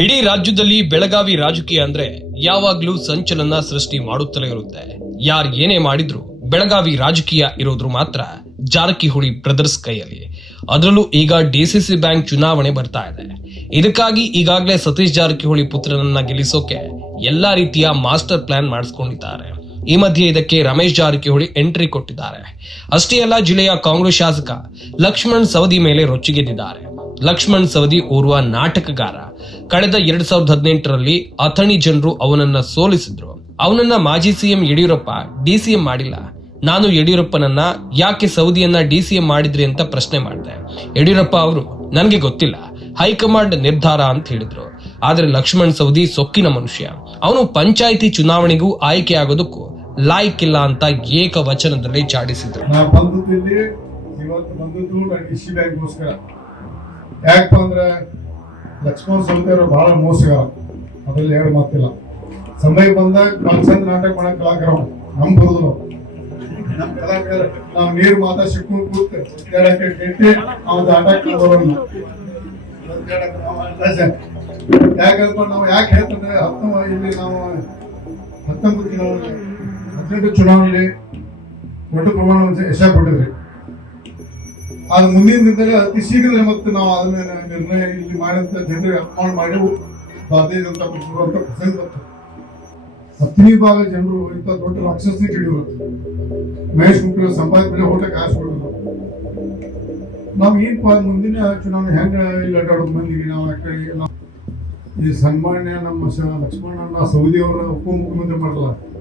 ಇಡೀ ರಾಜ್ಯದಲ್ಲಿ ಬೆಳಗಾವಿ ರಾಜಕೀಯ ಅಂದ್ರೆ ಯಾವಾಗ್ಲೂ ಸಂಚಲನ ಸೃಷ್ಟಿ ಮಾಡುತ್ತಲೇ ಇರುತ್ತೆ. ಯಾರ್ ಏನೇ ಮಾಡಿದ್ರು ಬೆಳಗಾವಿ ರಾಜಕೀಯ ಇರೋದ್ರು ಮಾತ್ರ ಜಾರಕಿಹೊಳಿ ಬ್ರದರ್ಸ್ ಕೈಯಲ್ಲಿ. ಅದರಲ್ಲೂ ಈಗ ಡಿಸಿಸಿ ಬ್ಯಾಂಕ್ ಚುನಾವಣೆ ಬರ್ತಾ ಇದೆ. ಇದಕ್ಕಾಗಿ ಈಗಾಗಲೇ ಸತೀಶ್ ಜಾರಕಿಹೊಳಿ ಪುತ್ರನನ್ನ ಗೆಲ್ಲಿಸೋಕೆ ಎಲ್ಲಾ ರೀತಿಯ ಮಾಸ್ಟರ್ ಪ್ಲಾನ್ ಮಾಡಿಸ್ಕೊಂಡಿದ್ದಾರೆ. ಈ ಮಧ್ಯೆ ಇದಕ್ಕೆ ರಮೇಶ್ ಜಾರಕಿಹೊಳಿ ಎಂಟ್ರಿ ಕೊಟ್ಟಿದ್ದಾರೆ. ಅಷ್ಟೇ ಅಲ್ಲ, ಜಿಲ್ಲೆಯ ಕಾಂಗ್ರೆಸ್ ಶಾಸಕ ಲಕ್ಷ್ಮಣ್ ಸವದಿ ಮೇಲೆ ರೊಚ್ಚಿಗೆದ್ದಿದ್ದಾರೆ. ಲಕ್ಷ್ಮಣ್ ಸವದಿ ಓರ್ವ ನಾಟಕಗಾರ. ಕಳೆದ ಎರಡ್ ಸಾವಿರದ ಹದಿನೆಂಟರಲ್ಲಿ ಅಥಣಿ ಜನರು ಅವನನ್ನ ಸೋಲಿಸಿದ್ರು. ಅವನನ್ನ ಮಾಜಿ ಸಿಎಂ ಯಡಿಯೂರಪ್ಪ ಡಿಸಿಎಂ ಮಾಡಿಲ್ಲ. ನಾನು ಯಡಿಯೂರಪ್ಪನನ್ನ ಯಾಕೆ ಸೌದಿಯನ್ನ ಡಿಸಿಎಂ ಮಾಡಿದ್ರಿ ಅಂತ ಪ್ರಶ್ನೆ ಮಾಡಿದೆ. ಯಡಿಯೂರಪ್ಪ ಅವರು, ನನಗೆ ಗೊತ್ತಿಲ್ಲ. ಹೈಕಮಾಂಡ್ ನಿರ್ಧಾರ ಅಂತ ಹೇಳಿದ್ರು. ಆದ್ರೆ ಲಕ್ಷ್ಮಣ್ ಸೌದಿ ಸೊಕ್ಕಿನ ಮನುಷ್ಯ. ಅವನು ಪಂಚಾಯಿತಿ ಚುನಾವಣೆಗೂ ಆಯ್ಕೆ ಆಗೋದಕ್ಕೂ ಲಾಯ್ಕಿಲ್ಲ ಅಂತ ಏಕ ವಚನದಲ್ಲಿ ಚಾಡಿಸಿದ್ರು ಸಿ ಯಾಕಪ್ಪ ಅಂದ್ರೆ ಲಕ್ಷ್ಮಣ ಸ್ವಲ್ಪ ಬಹಳ ಮೋಸಗಾರ. ಅದ್ರಲ್ಲಿ ಎರಡು ಮಾತಿಲ್ಲ. ಸಮಯ ಬಂದಾಗ ಭಾಳ ಚಂದ ನಾಟಕ ಮಾಡಕ್ ಕಲಾಕಾರ. ನಮ್ ಬರೋದು ನಮ್ಮ ಕಲಾಕಾರ. ನಾವು ನೀರು ಮಾತಾ ಸಿಕ್ಕೊಂಡು ಕೂತ್ ಕೇಳಕ್ಕೆ ಕೆಟ್ಟಿ ಅವ್ನ ಆಟ ಬರೋಣ ಯಾಕಂದ್ರೆ ನಾವು ಯಾಕೆ ಹೇಳ್ತಂದ್ರೆ ಹತ್ತು ಇಲ್ಲಿ ನಾವು ಹತ್ತೊಂಬತ್ತು ಚುನಾವಣೆ ಹದಿನೆಂಟು ಚುನಾವಣೆಯಲ್ಲಿ ದೊಡ್ಡ ಪ್ರಮಾಣ ಯಶ ಕೊಟ್ಟಿದ್ರಿ ಅದು ಮುಂದಿನ ದಿನದಲ್ಲಿ ಅತಿ ಶೀಘ್ರ ಮತ್ತು ನಾವು ಅದನ್ನ ನಿರ್ಣಯ ಇಲ್ಲಿ ಮಾಡಿದಂತ ಜನರಿಗೆ ಅಪಾಯಿಂಟ್ ಮಾಡಿ ಭಾರತೀಯ ಜನತಾ ಪಕ್ಷ ಪ್ರಸಂಗ ಹತ್ತನೇ ಭಾಗ ಜನರು ಇಂಥ ದೊಡ್ಡ ರಾಕ್ಷಸಿ ಹಿಡಿಯೋರು. ಮಹೇಶ್ ಮುಖ್ಯ ಸಂಪಾದನೆ ಹೋಟೆ ಕಾಸು ಕೊಡೋದು ನಾವು ಏನಪ್ಪ ಮುಂದಿನ ಚುನಾವಣೆ ಹೆಂಗ ಇಲ್ಲಿ ಅಡ್ಡಾಡೋದು ಮಂದಿಗೆ ನಾವು ಈ ಸನ್ಮಾನ್ಯ ನಮ್ಮ ಲಕ್ಷ್ಮಣನ ಸೌದಿ ಅವರ ಉಪಮುಖ್ಯಮಂತ್ರಿ ಮಾಡಲ್ಲ.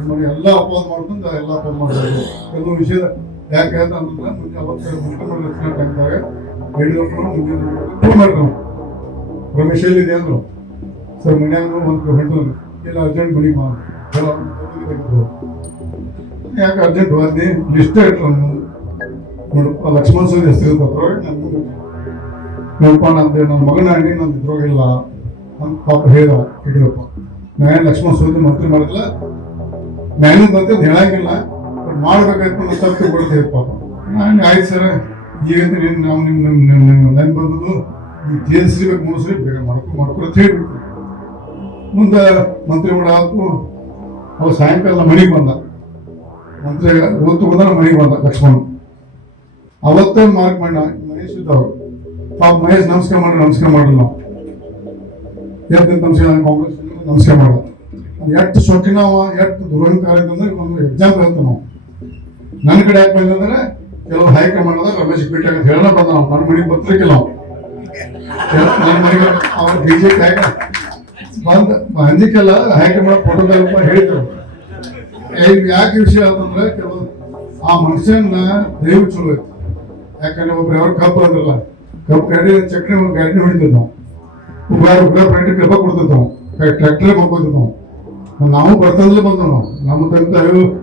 ಸುಮ್ಮನೆ ಎಲ್ಲ ಅಪೋಸ್ ಮಾಡ್ಕೊಂಡು ಎಲ್ಲ ಅಪೋಸ್ ಮಾಡ್ತಾರೆ ಕೆಲವು ವಿಷಯ ಯಾಕೆ ಅಂತಂದ್ರೆ ಮುಂಚೆ ಅವತ್ತು ಮುಖ್ಯಮಂತ್ರಿ ರಚನಾ ಟೈಮ್ದಾಗ ಯಡಿಯೂರಪ್ಪ ಮುಂದಿನ ಫೋನ್ ಮಾಡ್ರು ರಮೇಶ್ ಎಲ್ಲಿದೆ ಅಂದ್ರು. ಸರ್ ಮನ್ಯಾಗ ಒಂದು ಹೊಂಟು ಇಲ್ಲ ಅರ್ಜೆಂಟ್ ಬಿಡಿ ಎಲ್ಲ ಯಾಕೆ ಅರ್ಜೆಂಟ್ ಬಂದು ಲಿಸ್ಟ್ ಇಟ್ರು ನೋಡಪ್ಪ ಲಕ್ಷ್ಮಣ್ ಸರ್ ಹೆಸರು ಅದ್ರೊಳಗೆ ನೋಡಪ್ಪ ನಂದು ನನ್ನ ಮಗನ ಹಣ್ಣಿ ನಂದು ಇದ್ರೋಗಿಲ್ಲ ಅಂತ ಪಾಪ ಹೇಳ್ದ ಯಡಿಯೂರಪ್ಪ. ನಾನು ಲಕ್ಷ್ಮಣ್ ಸೌದಿ ಮಂತ್ರಿ ಮಾಡಿಲ್ಲ. ನಾನು ಅಂತ ಹೇಳಂಗಿಲ್ಲ. ಮಾಡ್ಬೇಕಾಯ್ತು ನಾನು ತಪ್ಪು ಕೊಡ್ತೇವೆ ಪಾಪ. ನಾನು ಆಯ್ತು ಸರ್. ಏನು ನಾವು ನಿಮ್ಮ ನಿಮ್ಮ ನಿಮ್ಮ ನನ್ ಬಂದದ್ದು ಈ ಜೇಲ್ಸ್ರಿಬೇಕು ಮುಗಿಸ್ರಿ ಬೇಗ ಮಾಡ್ಕೊ ಮಾಡ್ಕೊ ಅಂತ ಮುಂದೆ ಮಂತ್ರಿ ಮಾಡ ಆದ್ರು ಅವ್ರು ಸಾಯಂಕಾಲ ಮನೆಗೆ ಬಂದ. ಮಂತ್ರಿ ಓದ್ತು ಬಂದ ಮನೆಗೆ ಬಂದ ಲಕ್ಷ್ಮಣ. ಅವತ್ತೇ ಮಾರ್ಕ್ ಮಾಡ ಮಹೇಶ್ ಇದ್ದವ್ರು ಪಾಪ ಮಹೇಶ್ ನಮಸ್ಕಾರ ಮಾಡಿ ನಮಸ್ಕಾರ ಮಾಡಿಲ್ಲ ನಾವು ಎದ್ದು ನಮಸ್ಕಾರ ಕಾಂಗ್ರೆಸ್ ನಮಸ್ಕಾರ ಮಾಡ ಎಷ್ಟು ಅವ ಎಷ್ಟು ದುರಂಕಾರಿ ಅಂತಂದ್ರೆ ಒಂದು ಎಕ್ಸಾಂಪಲ್ ಅಂತ ನಾವು. ನನ್ನ ಕಡೆ ಯಾಕೆ ಬಂದಂದ್ರೆ ಕೆಲವು ಹೈಕಮಾಂಡ್ ಅದ ರಮೇಶ್ ಭೇಟಿ ಅಂತ ಹೇಳೋಣ ಬಂದ ನಾವು ನನ್ನ ಮನೆಗೆ ಬರ್ತಿರ್ಕಿಲ್ಲ ನಾವು ನನ್ನ ಮನೆಗೆ ಅವ್ರ ಬಿಜೆಪಿ ಹೈಕ ಬಂದ ಅಂಜಿಕೆಲ್ಲ ಹೈಕಮಾಂಡ್ ಫೋಟೋದಾಗ ಹೇಳಿದ್ರು. ಯಾಕೆ ವಿಷಯ ಅಂತಂದ್ರೆ, ಕೆಲವು ಆ ಮನುಷ್ಯನ ದೈವ ಚಲೋ ಐತಿ. ಯಾಕಂದ್ರೆ ಒಬ್ರು ಯಾರು ಕಬ್ಬು ಅಂದ್ರಲ್ಲ, ಕಬ್ಬು ಗಾಡಿ ಚಕ್ರಿ ಗಾಡಿ ಹೊಡಿತಿದ್ ನಾವು ಉಗಾರ ಉಗಾರ ಫ್ರೆಂಡ್ ಕಬ್ಬ ಕೊಡ್ತಿದ್ ನಾವು ಟ್ರ್ಯಾಕ್ಟರ್ ಮಾಡ್ಕೊತಿದ್ ನಾವು ನಾವು ಬರ್ತದಲ್ಲೇ ಬಂದವು ನಾವು. ನಮ್ಮ ತಂತ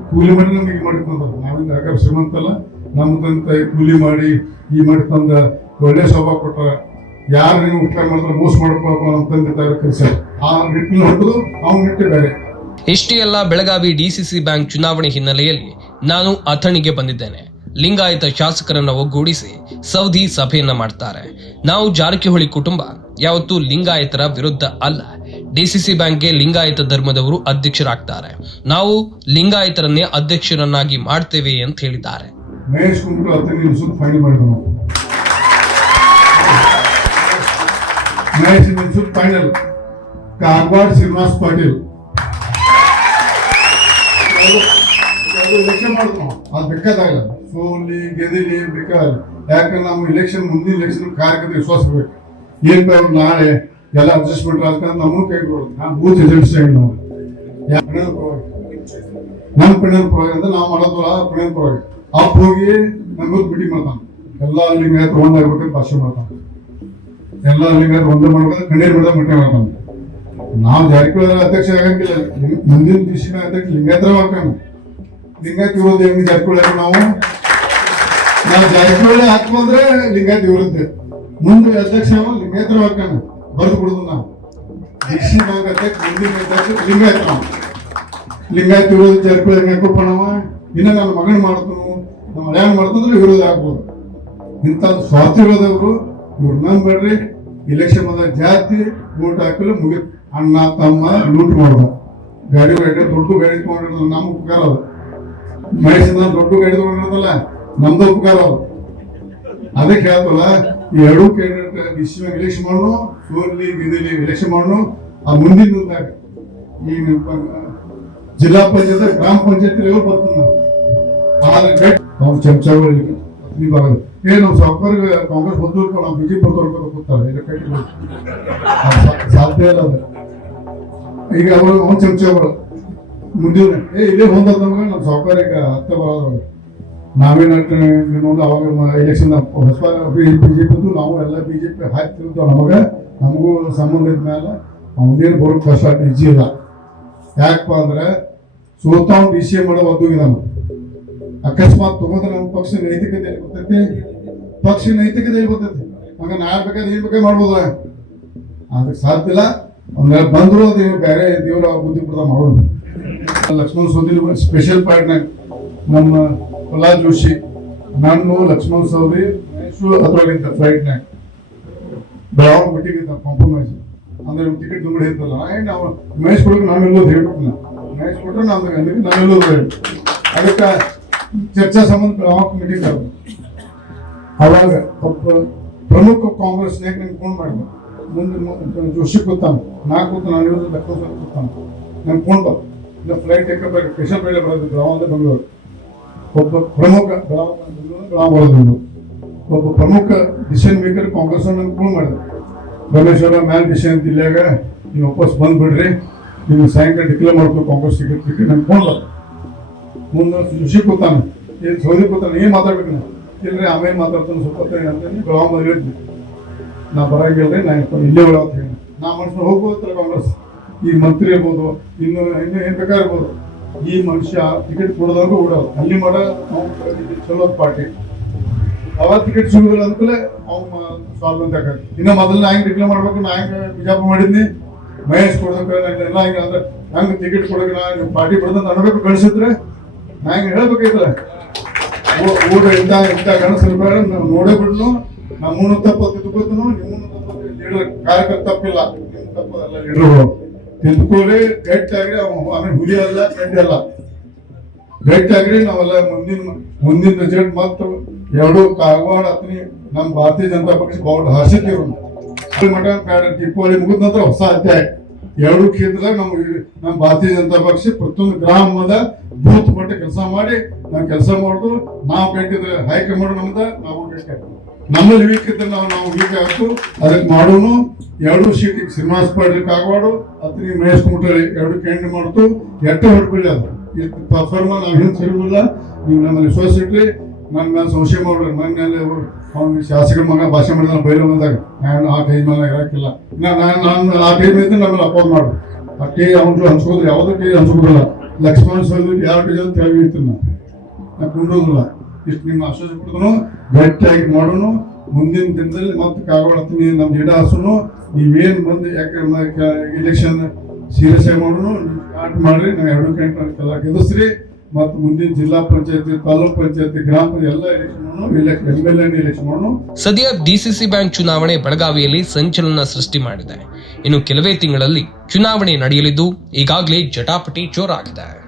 ಕೂಲಿ ಮಾಡಿ ನಮಗೆ ಮಾಡಿ ತಂದ್ರು ನಾವಿಂದ ಯಾಕಂದ್ರೆ ಶ್ರೀಮಂತಲ್ಲ ನಮ್ಮ ತಂತ ಕೂಲಿ ಮಾಡಿ ಈ ಮಾಡಿ ತಂದ ಒಳ್ಳೆ ಶೋಭಾ ಕೊಟ್ಟ ಯಾರು ನೀವು ಉಪಕಾರ ಮಾಡಿದ್ರೆ ಮೋಸ ಮಾಡ್ಕೋಬೇಕು ನಮ್ಮ ತಂದೆ ತಾಯಿ ಕೆಲಸ ಆ ನಿಟ್ಟಿನ ಹೊಟ್ಟದು ಅವ್ನ ನಿಟ್ಟೆ ಬೇರೆ. ಇಷ್ಟೇ ಅಲ್ಲ ಬೆಳಗಾವಿ ಡಿಸಿಸಿ ಬ್ಯಾಂಕ್ ಚುನಾವಣೆ ಹಿನ್ನೆಲೆಯಲ್ಲಿ ನಾನು ಅಥಣಿಗೆ ಬಂದಿದ್ದೇನೆ. ಲಿಂಗಾಯತ ಶಾಸಕರನ್ನ ಒಗ್ಗೂಡಿಸಿ ಸೌದಿ ಸಭೆಯನ್ನ ಮಾಡ್ತಾರೆ. ನಾವು ಜಾರಕಿಹೊಳಿ ಕುಟುಂಬ, ಯಾವತ್ತೂ ಲಿಂಗಾಯತರ ವಿರುದ್ಧ ಅಲ್ಲ. ಡಿಸಿಸಿ ಬ್ಯಾಂಕ್ಗೆ ಲಿಂಗಾಯತ ಧರ್ಮದವರು ಅಧ್ಯಕ್ಷರಾಗ್ತಾರೆ. ನಾವು ಲಿಂಗಾಯತರನ್ನೇ ಅಧ್ಯಕ್ಷರನ್ನಾಗಿ ಮಾಡ್ತೇವೆ ಅಂತ ಹೇಳಿದ್ದಾರೆ. ಫೈನಲ್ ಕಾಗವಾಡ್ ಶ್ರೀನಿವಾಸ್ ಪಾಟೀಲ್. ಎಲೆಕ್ಷನ್ ಮಾಡಿದ್ವಿ ಅದು ಬೇಕಾದಾಗಲ್ಲ. ಸೋಲಿ, ಗೆದಿಲಿ ಬೇಕಾಗಲ್ಲ ಯಾಕಂದ್ರೆ ನಾವು ಇಲೆಕ್ಷನ್ ಮುಂದಿನ ಇಲೆಕ್ಷನ್ ಕಾರ್ಯಕರ್ತ ವಿಶ್ವಾಸ ಬೇಕು. ಏನ್ ಅವ್ರು ನಾಳೆ? ಎಲ್ಲ ಅಡ್ಜಸ್ಟ್ಮೆಂಟ್ ರಾಜಕಾರಣ ನಮ್ಮನ್ನು ಕೈ ಕೊಡೋದು. ನಾನು ಬೂತ್ ಏಜೆಂಟ್ಸ್ ನಾವು. ನಮ್ಮ ಪೆಣ್ಣನ ಪರವಾಗಿ. ಅಂದ್ರೆ ನಾವು ಮಾಡೋದು ಪೆಣ್ಣನ ಪರವಾಗಿ. ಅಪ್ಪ ಹೋಗಿ ನಮಗೂ ಬಿಡಿ ಮಾಡ್ತಾನೆ. ಎಲ್ಲ ಲಿಂಗಾಯತ ಒಂದಾಗ್ಬೇಕಂತ ಭಾಷೆ ಮಾಡ್ತಾನೆ. ಎಲ್ಲ ಲಿಂಗಾಯತ ಒಂದು ಮಾಡ್ಬೇಕು ಕಣ್ಣೀರ್ ಬಿಡೋ ಮಟ್ಟ ಮಾಡ್ತಾನೆ. ನಾವು ಜಾರಕಿಹೊಳಿ ಅಧ್ಯಕ್ಷ ಆಗಂಗಿಲ್ಲ. ಮುಂದಿನ ದಿವಸಿನ ಅಧ್ಯಕ್ಷ ಲಿಂಗಾಯತರ ಹಾಕೋಣ ಲಿಂಗಾಯತ ವಿರೋಧ ಹೆಂಗ್ ಜಾರಕಿಹೊಳಿ ನಾವು? ನಾವು ಜಾರಕಿಹೊಳಿ ಹಾಕೊಂಡ್ರೆ ಲಿಂಗಾಯತ ವಿರುದ್ಧ ಮುಂದೆ ಅಧ್ಯಕ್ಷ ಅವ ಲಿಂಗಾಯತರ ಹಾಕೋಣ ಬರೆದು ಬಿಡುದು ನಾವು ಮುಂದಿನ ಅಧ್ಯಕ್ಷ ಲಿಂಗಾಯತ ನಾವು. ಲಿಂಗಾಯತ ವಿರೋಧ ಜಾರಕಿಹೊಳಿ ಹೆಂಗ್ ಹಾಕೋಪ್ಪ ಇನ್ನ ನನ್ನ ಮಗನ ಮಾಡ್ತನು. ನಮ್ಮ ಹಳ್ಯಾಣ ಮಾಡ್ತಂದ್ರೆ ವಿರೋಧ ಆಗ್ಬೋದು. ಇಂಥ ಸ್ವಾರ್ಥ ಇರೋದವರು, ಇವ್ರು ಬೇಡ್ರಿ. ಇಲೆಕ್ಷನ್ ಬಂದಾಗ ಜಾತಿ ಓಟ್ ಹಾಕಲು ಮುಗಿ ಅಣ್ಣ, ತಮ್ಮ ಲೂಟ್ ಮಾಡುವ. ಗಾಡಿ ಗಾಡಿ ದೊಡ್ಡ ಗಾಡಿ ತಗೊಂಡಿರೋದು ನಮ್ಮ ಉಪಕಾರ ಅದು. ಮಹೇಶನ ದೊಡ್ಡ ಗಾಡಿ ತಗೊಂಡಿರೋದಲ್ಲ ನಮ್ದು ಉಪಕಾರ ಅದು. ಅದಕ್ಕೆ ಹೇಳ್ತಲ್ಲ ಎರಡು ಕ್ಯಾಂಡಿಡೇಟ್ ವಿಶ್ವ ಇಲೆಕ್ಷನ್ ಮಾಡೋಣ ಸೋರ್ಲಿ ಗಿದಿಲಿ ಎಲೆಕ್ಷನ್ ಮಾಡೋಣ ಆ ಮುಂದಿನ ಈ ಜಿಲ್ಲಾ ಪಂಚಾಯತ್, ಗ್ರಾಮ ಪಂಚಾಯತ್ ಲೆವೆಲ್ ಬರ್ತದೆ. ನಾವು ಚಮಚಗಳು ನೀವು ಏ ನಾವು ಸಾವುಕಾರಿಗೆ ಕಾಂಗ್ರೆಸ್ ಬಂದ್ರು ನಾವು ಬಿಜೆಪಿ ಬರ್ತಾರೆ ಕೂತಾರೆ. ಸಾ- ಸಾಧ್ಯ ಇಲ್ಲ ಈಗ ಅವ್ನು ಮುಂದಿನ, ಏ, ಇಲ್ಲೇ ಹೊಂದದ ನಮ್ಗೆ ನಮ್ಮ ಸಾವುಕಾರಿಗೆ ಹತ್ತೆ ಬರೋದು ನಾವೇನು ಇನ್ನೊಂದು ಅವಾಗ ಎಲೆಕ್ಷನ್ ಹೊಸ ಬಂದು ನಾವು ಎಲ್ಲ ಬಿಜೆಪಿ ಹಾಕ್ತಿರ್ತಾವ ನಮಗೆ ನಮಗೂ ಸಂಬಂಧ ಮೇಲೆ ಅವನೇನು ಬರೋ ಕಷ್ಟ ನಿಜ ಇಲ್ಲ. ಯಾಕಪ್ಪ ಅಂದ್ರೆ ಸೋತಾವ್ ಡಿ ಸಿ ಎಂ ಮಾಡೋ ಒದ್ದುಗಿದಾನು ಅಕಸ್ಮಾತ್ ತಗೊಂಡ್ರೆ ನಮ್ಮ ಪಕ್ಷ ನೈತಿಕತೆ ಬರ್ತೈತಿ ಪಕ್ಷ ನೈತಿಕತೆ ಬರ್ತೈತಿ ಹಂಗ ನಾಳೆ ಬೇಕಾದ್ರೆ ಏನ್ ಬೇಕಾದ್ರೆ ಮಾಡ್ಬೋದ? ಅದಕ್ಕೆ ಸಾಧ್ಯ ಇಲ್ಲ. ಒಂದ್ ಬಂದ್ರು ಅದು ಬೇರೆ ದೇವರ ಬುದ್ಧಿ ಪ್ರದಾನ ಮಾಡೋದು. ಲಕ್ಷ್ಮಣ ಸೌದಿ ಸ್ಪೆಷಲ್ ಪಾರ್ಟ್ನಾಗ ನಮ್ಮ ಪ್ರಹ್ಲಾದ್ ಜೋಶಿ, ನಾನು ಲಕ್ಷ್ಮಣ ಸೌದಿ ಅದ್ರೊಳಗಿಂತ ಫ್ಲೈಟ್ನಾಗ ಬೆಳಗಾವಿ ಬಿಟ್ಟಿಗಿಂತ ಕಾಂಪ್ರಮೈಸ್ ಅಂದ್ರೆ ಟಿಕೆಟ್ ದುಂಗಡಿ ಇರ್ತಲ್ಲ ಏನ್ ಅವ್ರು ಮಹೇಶ್ ಕೊಡೋಕೆ ನಾವೆಲ್ಲೋದು ಹೇಳ್ಬೇಕು ನಾ ಮಹೇಶ್ ಕೊಟ್ರೆ ನಾವು ಅದಕ್ಕೆ ನಾವೆಲ್ಲೋದು ಹೇಳಿ ಅದಕ್ಕೆ ಚರ್ಚಾ ಸಂಬಂಧ ಬೆಳಗಾವಿ ಕಮಿಟಿ ಕರೆದು ಅವಾಗ ಒಬ್ಬ ಪ್ರಮುಖ ಕಾಂಗ್ರೆಸ್ ನಾಯಕ ಫೋನ್ ಮಾಡಿದ. ಮುಂದೆ ಮು- ಜೋಶಿ ಕೂತಾನ ನಾ ಕೂತ ನಾನು ಇರೋದು ಲಕ್ಷ್ಮಣ ಸರ್ ಕೂತಾನ ನಂಗೆ ಫೋನ್ ಬಂತು ಇಲ್ಲ ಫ್ಲೈಟ್ ಟೇಕಪ್ ಆಗಿ ಸ್ಪೆಷಲ್ ಬೇಳೆ ಬರೋದು ಬೆಳಗಾವಿ ಬೆಂಗಳೂರು ಒಬ್ಬ ಪ್ರಮುಖ ಬೆಳಗಾವಿ ಬೆಂಗಳೂರು ಬೆಳಗಾವಿ ಬರೋದು ಒಬ್ಬ ಪ್ರಮುಖ ಡಿಸಿಷನ್ ಮೇಕರ್ ಕಾಂಗ್ರೆಸ್ ಫೋನ್ ಮಾಡಿದ್ರು ರಮೇಶ್ ಅವರ, ಮ್ಯಾಲ್ ಡಿಸಿಷನ್ ಅಂತ ಇಲ್ಲಾಗ ನೀವು ವಾಪಸ್ ಬಂದ್ಬಿಡ್ರಿ. ನೀವು ಸಾಯಂಕಾಲ ಡಿಕ್ಲೇರ್ ಮಾಡ್ಕೊ ಕಾಂಗ್ರೆಸ್ ಟಿಕೆಟ್ ಬಿಟ್ಟು ನಂಗೆ ಫೋನ್ ಬರ್ತಾರೆ ಮುಂದೆ ಋಷಿ ಕೂತಾನೆ. ಏನು ಸೌದಿ ಕೂತಾನೆ, ಏನು ಮಾತಾಡ್ಬೇಕು ನಾನು ಇಲ್ಲರಿ ಆಮೇಲೆ ಮಾತಾಡ್ತಾನೆ, ಸ್ವಲ್ಪ ಅಂತೇಳಿ ಬಂದು ಹೇಳಿದ್ವಿ. ನಾ ಬರಂಗಿಲ್ರಿ, ನಾ ನಾನು ಇಲ್ಲೇ ಹೇಳೋ ಅಂತ ಹೇಳಿ. ನಾ ಮನುಷ್ಯನ ಹೋಗ್ಬೋದಲ್ಲ ಕಾಂಗ್ರೆಸ್ ಈ ಮಂತ್ರಿ ಇರ್ಬೋದು, ಇನ್ನು ಇನ್ನೂ ಏನು ಬೇಕಾಗಿರ್ಬೋದು ಈ ಮನುಷ್ಯ ಟಿಕೆಟ್ ಕೊಡೋದಾಗ ಓಡೋದು ಅಲ್ಲಿ ಮಾಡ ಚಲೋ ಪಾರ್ಟಿ. ಅವಾಗ ಟಿಕೆಟ್ ಸಿಗುದಿಲ್ಲ ಅವ್ನು ಸಾಲ್ವ್ ಅಂತ ಇನ್ನು ಮೊದಲು ನಾ ಹೆಂಗೆ ಡಿಕ್ಲೇರ್ ಮಾಡ್ಬೇಕು ನಾ ಹೆಂಗೆ ಬಿಜಾಪುರ ಮಾಡಿದ್ನಿ. ಮಹೇಶ್ ಕೊಡ್ಬೇಕು ಎಲ್ಲ ಹಿಂಗ ಅಂದ್ರೆ ಹಂಗೆ ಟಿಕೆಟ್ ಕೊಡೋಕೆ ನಾ ಪಾರ್ಟಿ ಬಿಡದಂತ ನನಬೇಕು ಕಳ್ಸಿದ್ರೆ ನಾ ಹೆಂಗೆ ಹೇಳ್ಬೇಕಾಯ್ತಲ್ಲ ಊಟ ಇಂಥ ಇಂಥ ಕನಸು ಬೇಡ ನಾವು ನೋಡೇ ಬಿಡ್ನು. ನಮ್ಮನ್ನು ತಪ್ಪು, ತಿದ್ಕೋತನು ನಿಮ್ಮನ್ನು ತಪ್ಪು. ಕಾರ್ಯಕರ್ತ ತಪ್ಪಿಲ್ಲ. ನಿಮ್ಮ ತಪ್ಪಲ್ಲ ಲೀಡರ್ಗಳು ತಿದ್ಕೊಳ್ಳಿ ಗಟ್ಟಿಯಾಗ್ರಿ ಅವ ಆಮೇಲೆ ಹುಲಿ ಅಲ್ಲ ಗಟ್ಟಿ ಅಲ್ಲ. ಗಟ್ಟಿಯಾಗ್ರಿ ನಾವೆಲ್ಲ ಮುಂದಿನ ಮುಂದಿನ ರಿಸಲ್ಟ್ ಮತ್ತು ಎರಡು ಕಾಗವಾಡ ಅತ್ನಿ ನಮ್ಮ ಭಾರತೀಯ ಜನತಾ ಪಕ್ಷ ಬಹು ಹರ್ಷಿದ್ದೀವಿ ಮಠ ದೀಪಾವಳಿ ಮುಗಿದ ನಂತರ ಹೊಸ ಅಧ್ಯಾಯ. ಎರಡು ಕ್ಷೇತ್ರದಾಗ ನಮ್ಮ ನಮ್ಮ ಭಾರತೀಯ ಜನತಾ ಪಕ್ಷ ಪ್ರತಿಯೊಂದು ಗ್ರಾಮದ ಬೂತ್ ಮಟ್ಟ ಕೆಲಸ ಮಾಡಿ, ನಾವು ಕೆಲಸ ಮಾಡುದು. ನಾವು ಬೇಕಿದ್ರೆ ಹೈಕಮಾಂಡ್ ನಮ್ದ, ನಾವು ನಮ್ಮಲ್ಲಿ ವೀಕ್ ಇದ್ರೆ ನಾವು ನಾವು ವೀಕ್ ಆಗ್ತು ಅದಕ್ಕೆ ಮಾಡೋನು. ಎರಡು ಸೀಟಿಗೆ ಶ್ರೀನಿವಾಸ ಪಾಟೀಲ್ ಕಾಗವಾಡು. ಅತ್ರಿ ಮಹೇಶ್ ಕುಮಟಳ್ಳಿ ಎರಡು ಕ್ಯಾಂಡಿ ಮಾಡ್ತು. ಎಟ್ಟ ಹೊಡ್ಬಿಡಿ ಅದು. ಪರ್ಫಾರ್ಮ ನಾವು ಹಿಂದೆ ಸಿಗುದಿಲ್ಲ ನೀವು ನಮ್ಮಲ್ಲಿ ವಿಶ್ವಾಸ ಇಟ್ರಿ. ನನ್ನ ಸೋಶಿ ಮಾಡ್ರಿ ಮೇಲೆ ಅವ್ನು ಶಾಸಕರ ಮಗ ಭಾಷೆ ಮಾಡಿದ ಬೈಲ ಬಂದಾಗ, ನಾನು ಆ ಟೈಮ್ ಮೇಲೆ ಇರಕ್ಕಿಲ್ಲ ನಾನು ನಾನು ಆ ಟೈಮ್ ಇದ್ದು ನಮ್ಮಲ್ಲಿ ಅಪೋಸ್ ಮಾಡು ಆ ಟೀ ಅವ್ರು ಹಂಚ್ಕೊಂಡ್ರೆ ಯಾವುದೋ ಟೀ ಹಂಚ್ಕೊಂಡಿಲ್ಲ ಲಕ್ಷ್ಮಣ ಸ್ವಾಮಿ ಯಾರು ಟೀ ಅಂತ ಹೇಳಿ ಇರ್ತೀನಿ ನಾನು ಕುಂಡೋದಿಲ್ಲ ಇಷ್ಟು ನಿಮ್ಮ ಆಶ್ವಾಸ ಕೊಡ್ದನು ಗಟ್ಟಿಯಾಗಿ ಮಾಡೋನು. ಮುಂದಿನ ದಿನದಲ್ಲಿ ಮತ್ತೆ ಕಾಗೋಳತ್ತೀನಿ ನಮ್ಮ ಗಿಡ ಹಸುನು ನೀವೇನು ಬಂದು ಯಾಕೆ ಇಲೆಕ್ಷನ್ ಸೀರಿಯಸ್ ಆಗಿ ಮಾಡೋನು ಸ್ಟಾರ್ಟ್ ಮಾಡ್ರಿ, ನಾವು ಎರಡು ಗಂಟೆ ಗೆಲ್ಲಿಸ್ರಿ ಮತ್ತು ಮುಂದಿನ ಜಿಲ್ಲಾ ಪಂಚಾಯತಿ, ತಾಲೂಕ್ ಪಂಚಾಯತಿ, ಗ್ರಾಮ ಎಲ್ಲ ಸದ್ಯ ಡಿಸಿಸಿ ಬ್ಯಾಂಕ್ ಚುನಾವಣೆ ಬೆಳಗಾವಿಯಲ್ಲಿ ಸಂಚಲನ ಸೃಷ್ಟಿ ಮಾಡಿದೆ. ಇನ್ನು ಕೆಲವೇ ತಿಂಗಳಲ್ಲಿ ಚುನಾವಣೆ ನಡೆಯಲಿದ್ದು, ಈಗಾಗಲೇ ಜಟಾಪಟಿ ಜೋರಾಗಿದೆ.